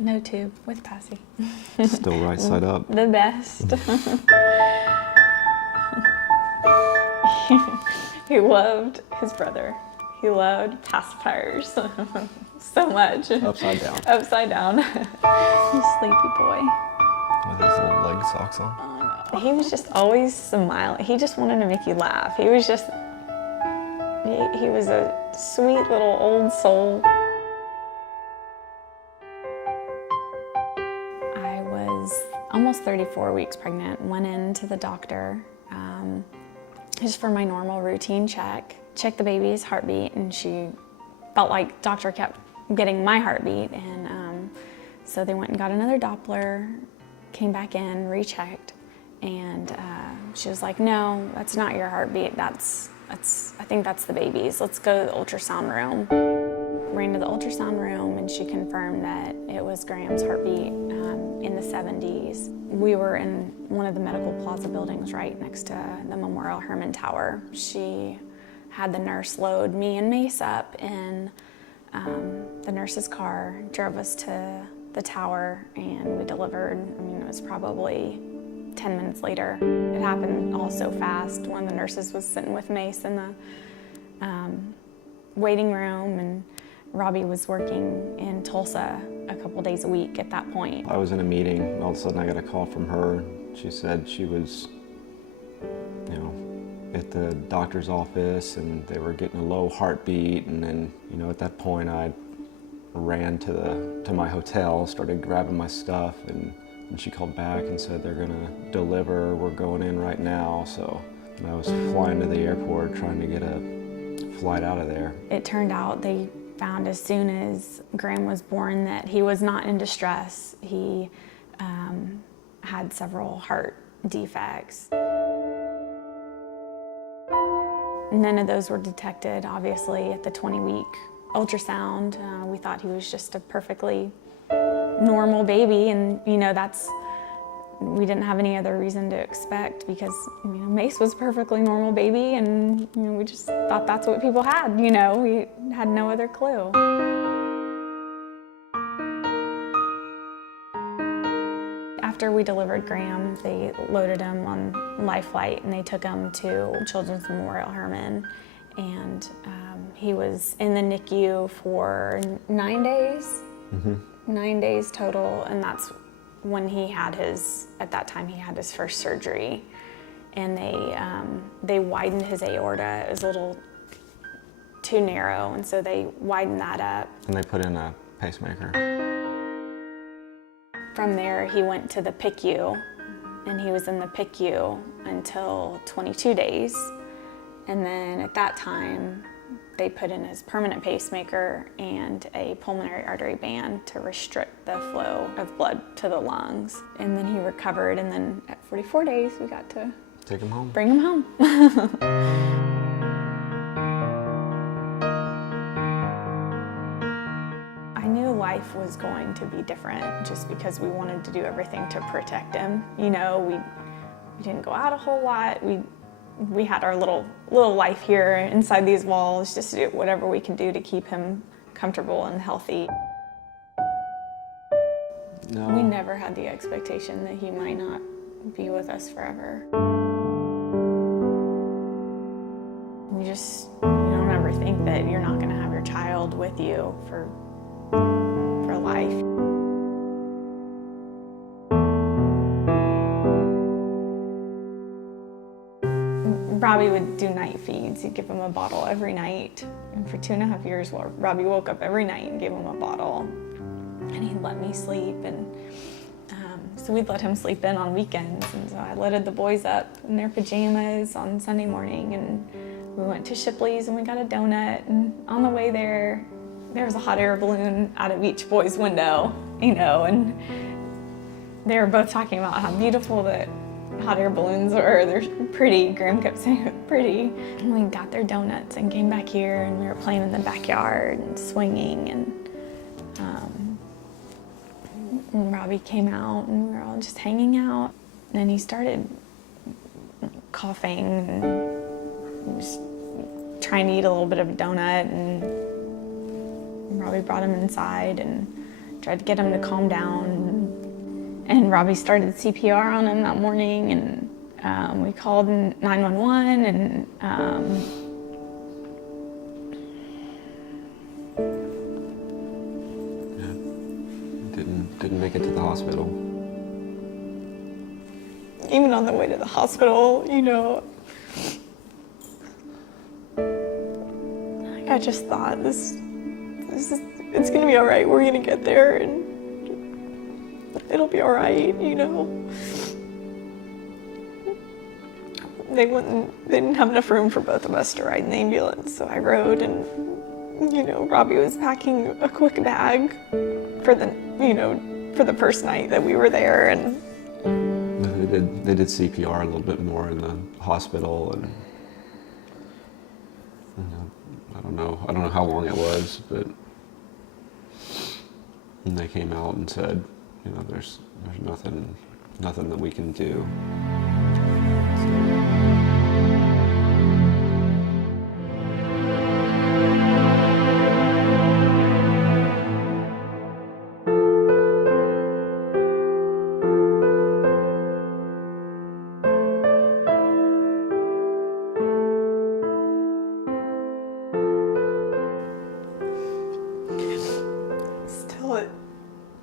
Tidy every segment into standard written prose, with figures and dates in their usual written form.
No tube, with Passy. Still right side up. The best. He loved his brother. He loved pacifiers so much. Upside down. Upside down. You sleepy boy. With his little leg socks on. He was just always smiling. He just wanted to make you laugh. He was just, he was a sweet little old soul. I was almost 34 weeks pregnant, went into the doctor just for my normal routine check. Checked the baby's heartbeat, and she felt like doctor kept getting my heartbeat, and so they went and got another Doppler, came back in, rechecked, and she was like, no, that's not your heartbeat, I think that's the baby's. Let's go to the ultrasound room. Ran to the ultrasound room, and she confirmed that it was Graham's heartbeat in the 70s. We were in one of the Medical Plaza buildings right next to the Memorial Hermann Tower. She had the nurse load me and Mace up in the nurse's car, drove us to the tower, and we delivered. I mean, it was probably 10 minutes later. It happened all so fast. One of the nurses was sitting with Mace in the waiting room, and Robbie was working in Tulsa a couple days a week at that point. I was in a meeting, and all of a sudden I got a call from her. She said she was, at the doctor's office, and they were getting a low heartbeat, and then, at that point I ran to my hotel, started grabbing my stuff, and she called back and said they're gonna deliver, we're going in right now. So I was flying to the airport trying to get a flight out of there. It turned out they found as soon as Graeme was born that he was not in distress. He had several heart defects. None of those were detected, obviously, at the 20-week ultrasound. We thought he was just a perfectly normal baby, and we didn't have any other reason to expect, because Mace was a perfectly normal baby, and we just thought that's what people had. We had no other clue. After we delivered Graeme, they loaded him on life flight, and they took him to Children's Memorial Hermann, and he was in the NICU for 9 days. 9 days total, and that's when at that time he had his first surgery, and they widened his aorta. It was a little too narrow, and so they widened that up. And they put in a pacemaker. From there, he went to the PICU, and he was in the PICU until 22 days, and then at that time they put in his permanent pacemaker and a pulmonary artery band to restrict the flow of blood to the lungs. And then he recovered, and then at 44 days, we got to take him home. Bring him home. I knew life was going to be different just because we wanted to do everything to protect him. We didn't go out a whole lot. We had our little life here inside these walls, just to do whatever we can do to keep him comfortable and healthy. No. We never had the expectation that he might not be with us forever. You don't ever think that you're not going to have your child with you for life. Robbie would do night feeds. He'd give him a bottle every night. And for 2.5 years, Robbie woke up every night and gave him a bottle. And he'd let me sleep. And so we'd let him sleep in on weekends. And so I loaded the boys up in their pajamas on Sunday morning. And we went to Shipley's and we got a donut. And on the way there was a hot air balloon out of each boy's window, and they were both talking about how beautiful the hot air balloons are. They're pretty. Graeme kept saying it was pretty. And we got their donuts and came back here, and we were playing in the backyard and swinging, and Robbie came out, and we were all just hanging out. And he started coughing and was trying to eat a little bit of a donut, and Robbie brought him inside, and tried to get him to calm down. And Robbie started CPR on him that morning, and we called 911, and didn't make it to the hospital. Even on the way to the hospital, you know, I just thought it's gonna be all right. We're gonna get there, and it'll be all right, you know. They didn't have enough room for both of us to ride in the ambulance, so I rode, and you know, Robbie was packing a quick bag for the first night that we were there, and they did CPR a little bit more in the hospital, and I don't know how long it was, but they came out and said, you know, there's nothing that we can do.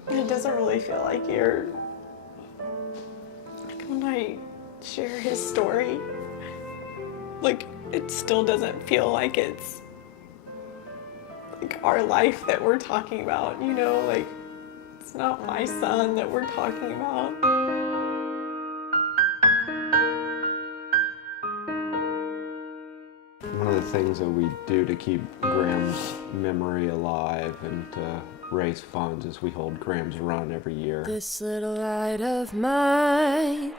It doesn't really feel like when I share his story, like, it still doesn't feel like it's like our life that we're talking about, you know, like, it's not my son that we're talking about. One of the things that we do to keep Graeme's memory alive and to raise funds is we hold Graeme's Run every year. This little light of mine,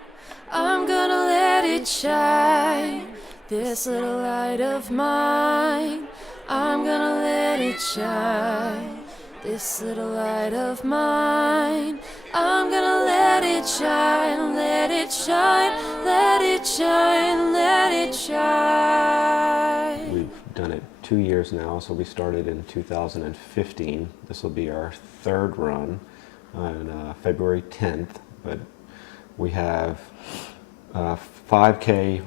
I'm gonna let it shine. This little light of mine, I'm gonna let it shine. This little light of mine, I'm gonna let it shine, let it shine, let it shine, let it shine. We've done it 2 years now, so we started in 2015. This will be our third run on February 10th, but we have a 5K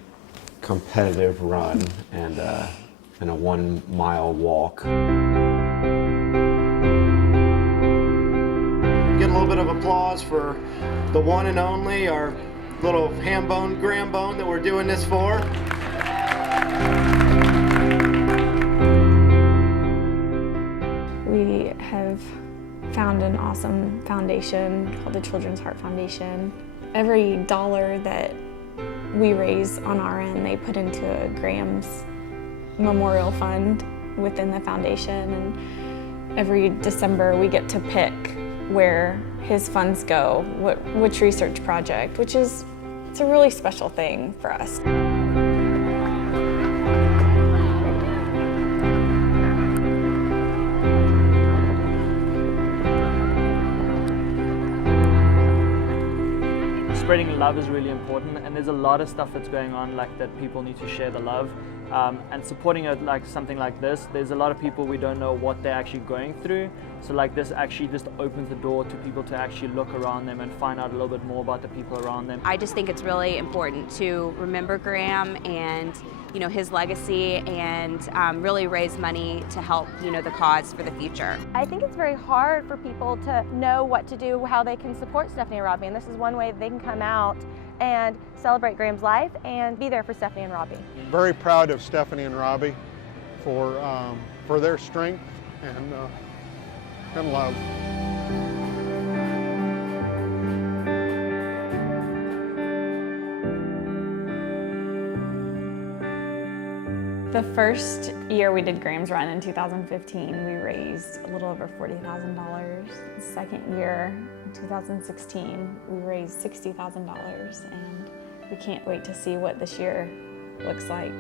competitive run and a 1 mile walk. Get a little bit of applause for the one and only, our little ham bone, Graeme bone that we're doing this for. We have found an awesome foundation called the Children's Heart Foundation. Every dollar that we raise on our end, they put into Graeme's memorial fund within the foundation, and every December we get to pick where his funds go, which research project, it's a really special thing for us. Spreading love is really important, and there's a lot of stuff that's going on like that. People need to share the love, and supporting it, like something like this. There's a lot of people we don't know what they're actually going through, so like this actually just opens the door to people to actually look around them and find out a little bit more about the people around them. I just think it's really important to remember Graeme and, you know, his legacy, and really raise money to help, you know, the cause for the future. I think it's very hard for people to know what to do, how they can support Stephanie and Robbie, and this is one way they can come out and celebrate Graeme's life and be there for Stephanie and Robbie. Very proud of Stephanie and Robbie for their strength and love. The first year we did Graeme's Run in 2015, we raised a little over $40,000. The second year, in 2016, we raised $60,000, and we can't wait to see what this year looks like.